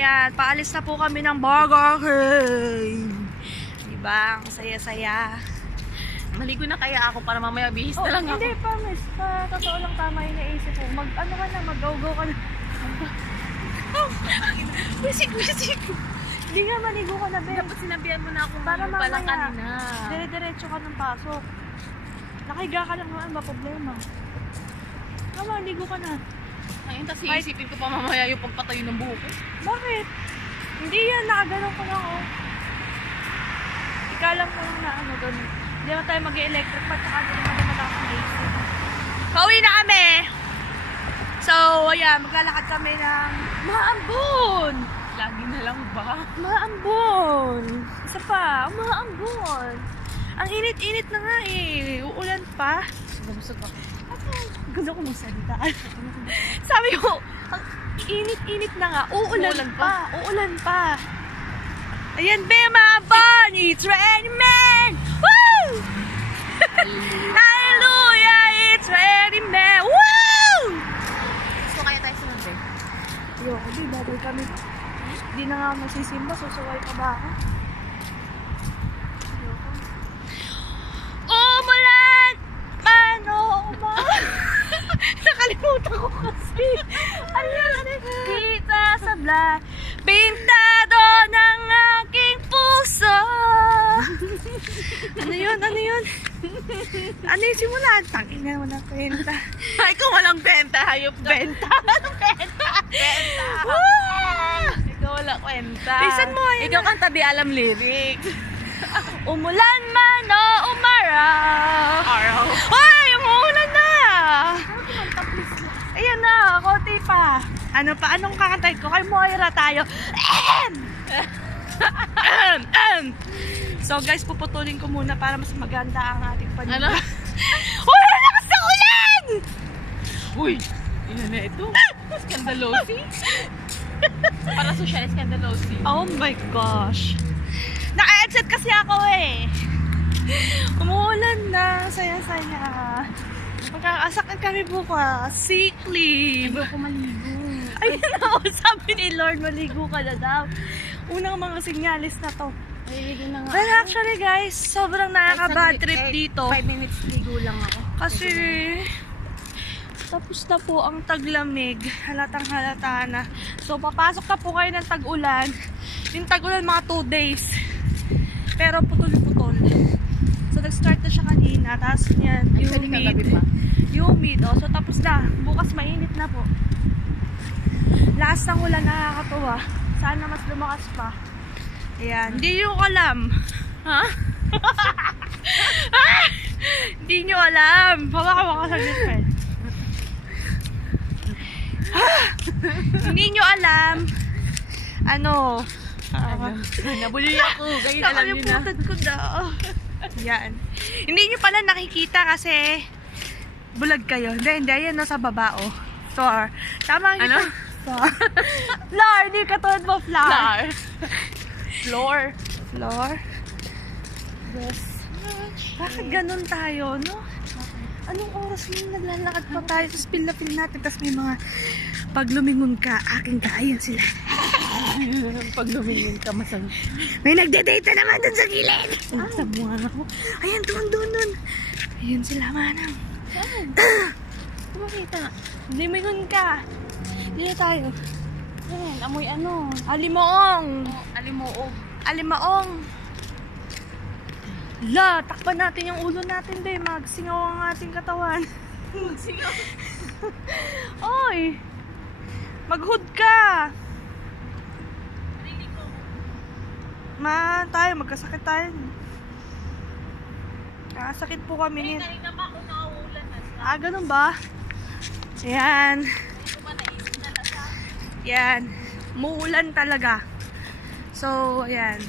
ayan, paalis na po kami ng Burger King. Diba? Ang saya-saya. Maligo na kaya ako para mamaya bihis na lang ako. Hindi, promise. Totoo lang tama yung naisip ko. Ano ka na, mag-go-go ka na. Wisik. Hindi nga, maligo ka na, Ben. Dapat sinabihan mo na ako Para maligo pala mamaya, kanina. dire-diretso ka ng pasok. Nakahiga ka lang naman, ba problema? Tama, ligo ka na. Ayun, tapos iisipin ko pa mamaya yung pagpatayo ng buhok ko. Bakit? Hindi yan, nakagalaw ko lang, oh. Ikalang ko lang na ano, ganun. Hindi na tayo mag-electric pa, tsaka hindi naman naman ako AC. Pauwi na kami! So, ayan, maglalakad kami ng Maambon! Lagi na lang ba? Maambon! Isa pa, Maambon! Ang init-init na nga eh. Uulan pa. Busog ako. Gusto ko magsalita. Sabi ko, ang init-init na nga. Uulan pa. Uulan pa. Ayan, be, Maambon! It's raining, man! Woo! Hallelujah! It's raining, man! Woo! So kaya tayo sunod eh. Ayoko, di babay kami. Hindi na nga ako magsisimba. Susuway pa ba ako? Ayoko. Umulan! Paano umulan? Nakalimutan ko kasi. Ano yan? Kita sa vlog. Pintado ng aking puso. Ano yun? Ano yun? Ano yung simulan? Tangin na mo na kwenta. Ay, kung walang benta, hayop ka. Benta? Anong benta? Benta! Woo! Ikaw wala kwenta. Bilisan mo, ayun Ikaw na. kang tabi alam lyrics. Umulan man o umaraw. Araw. Ay, umuulan na! Ayan na, konti pa. Ano pa? Anong kakantay ko? Kay Moira tayo. So guys, puputulin ko muna para mas maganda ang ating panyo. Ano? Uy, lakas na ulan! Uy! Yan na ito. Scandalosi. Para social scandalosi. Oh my gosh. Naka-headset kasi ako eh. Umuulan na. Saya-saya. Magkakasakit kami bukas. Sick leave. Ayaw ko maligo. Ayun na, sabi ni Lord, maligo ka na daw. Unang mga sinyalis na to. Maligo na nga. Well, actually guys, sobrang nakaka-bad trip dito. 5 minutes ligo lang ako. Kasi, tapos na po ang taglamig. Halatang halata na. So, papasok na po kayo ng tag-ulan. Yung tag-ulan mga 2 days. Pero putol-putol. So, nag-start na siya kanina. Tapos yan, Actually, kagabi pa. humid. Oh. So, tapos na. Bukas mainit na po. Lakas ng ulan, nakakatuwa. Sana mas lumakas pa. Ayan. Hindi nyo alam. Ha? Hindi nyo alam. Pawaka-waka sa girlfriend. Hindi nyo alam. Ano? Nabuloy ako. Ganyan alam niyo na. Nakalimutan ko na. Yan. Hindi nyo pala nakikita kasi bulag kayo. Hindi. Ayan no, sa baba, oh. Floor. Tama ang Ano? Floor. Floor. Hindi katulad mo, floor. Floor. Floor. Yes. Bakit ganun tayo, no? Anong oras yung naglalakad pa tayo? Tapos pil natin. Tapos may mga pag lumingon ka, aking kaayan sila. Pag lumingin ka, masang... May nagde-date na naman dun sa gilid. Sa bunga ako. Ayan, doon. Ayan sila, manang. Saan? Kumakita. Lumingon ka. Dito tayo. Yan, amoy ano. Alimoong. Alimuog. Alimaong. La, takpan natin yung ulo natin, be. Magsingaw ang ating katawan. Magsingaw. Oy! Mag-hood ka! Tayo, magkasakit tayo. Nakasakit po kami niyan. Kanina pa ako nakaulan na. Ah, ganun ba? Ayan. Hindi ko ba naisip na lasa? Yan. Muulan talaga. So, ayan.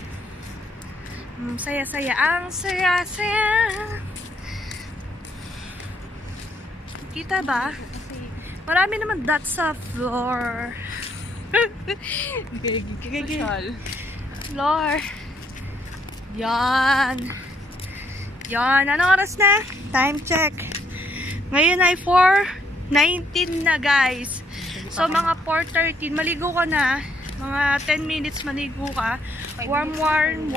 Saya-saya. Ang saya-saya. Kita ba? Marami naman dots sa floor. Social. Floor. Yan. Yan. Anong oras na? Time check. Ngayon ay 4:19 na, guys. So, mga 4:13. Maligo ko na. Mga 10 minutes maligo ka. 5 Warm.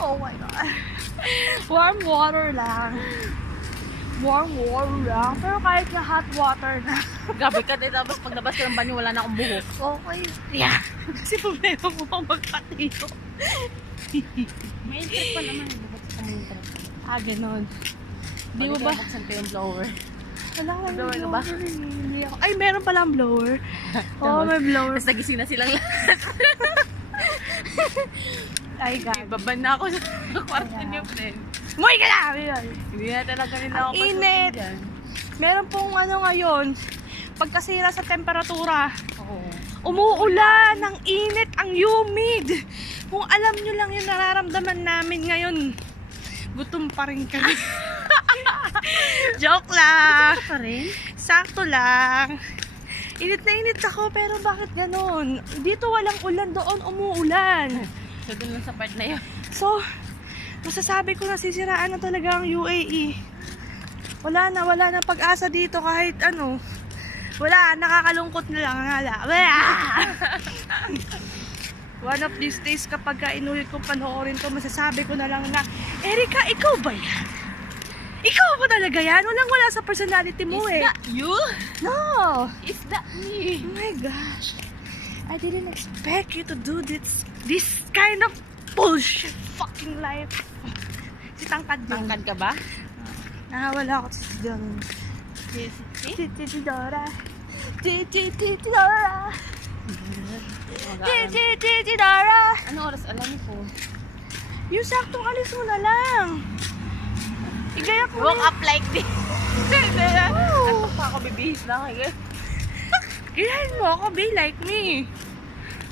Oh my God. Warm water lang. Pero kahit na hot water na. Gabi ka din, tapos paglabas ka ng banyo, wala na akong buhok. Okay. Yeah. Kasi problema mo pang magpatito. May trip pa naman, dapat sa kaming trip. Ganon. Di mo ba? Buksan ko yung blower. Wala akong Blower ka ba? Hindi ako. Ay, meron palang blower. Oo, may blower. Tapos nagising na silang lahat. Ay, God. Baban na ako sa kwarto niyo, friend. Muy ka na! Hindi na talaga nila ako Ang init. dyan. Meron pong ngayon, pagkasira sa temperatura, Oo. umuulan, ang init, ang humid. Kung alam nyo lang yung nararamdaman namin ngayon, gutom pa rin kami. Joke lang. Pa rin? Sakto lang. Init na init ako, pero bakit ganon? Dito walang ulan, doon umuulan. So, dun lang sa part na yun. So, masasabi ko na sisiraan na talaga ang UAE. Wala na pag-asa dito kahit ano. Wala, nakakalungkot na lang. Wala. One of these days kapag inulit kong panoorin to, masasabi ko na lang na, Erika, ikaw ba yan? Ikaw ba talaga yan? Wala sa personality mo Is eh. that you? No! Is that me? Oh my gosh. I didn't expect you to do this kind of bullshit fucking life. Si Tangkad yun. Tangkad ka ba? Nakawala ako si Dora. Yes. Si Dora. Si Dora. Si Dora. Ano oras alam ko? Yung saktong alis mo na lang. Igaya ko Walk na. up like this. Oh. Ano pa ako bibihis na kayo? Gayahin mo ako, be like me.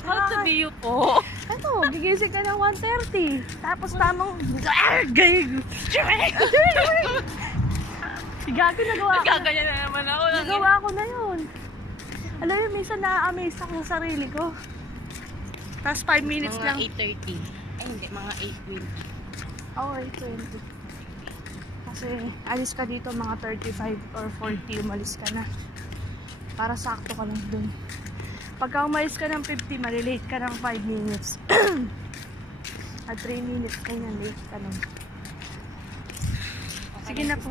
How to be you po? Ano, gigising ka ng 1:30. Tapos tamang... Gayag! Gago, nagawa ko. Gaganyan na naman ako. Nagawa ko na yun. Alam mo, minsan na-amaze ako sa sarili ko. Tapos 5 minutes Mga lang. 8:30. Ay hindi, mga 8:20. Oo, 8:20. Kasi alis ka dito mga 35 or 40, umalis ka na. Para sakto ka lang dun. Pagka umalis ka ng 50, malilate ka ng 5 minutes. At 3 minutes, ganyan, late ka lang. Sige na po.